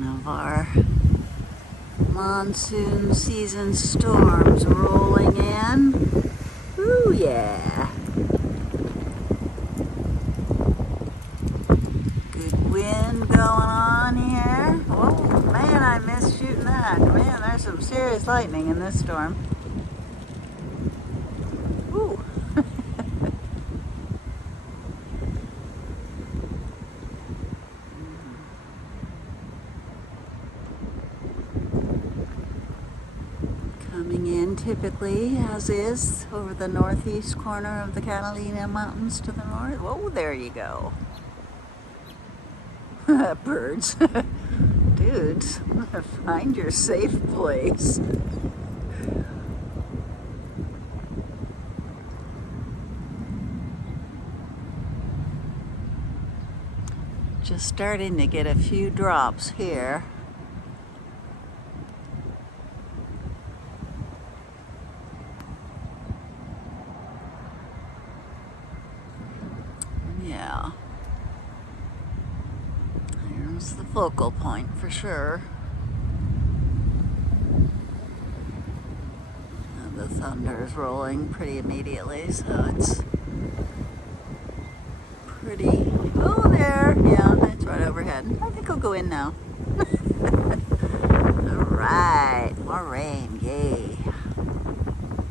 One of our monsoon season storms rolling in. Ooh, yeah. Good wind going on here. Oh, man, I missed shooting that. Man, there's some serious lightning in this storm. Ooh. Coming in typically, as is, over the northeast corner of the Catalina Mountains to the north. Whoa, there you go. Birds. Dudes, find your safe place. Just starting to get a few drops here. Yeah. There's the focal point for sure. And the thunder is rolling pretty immediately, so it's pretty. Oh, there. Yeah, it's right overhead. I think I'll go in now. All right, more rain. Yay.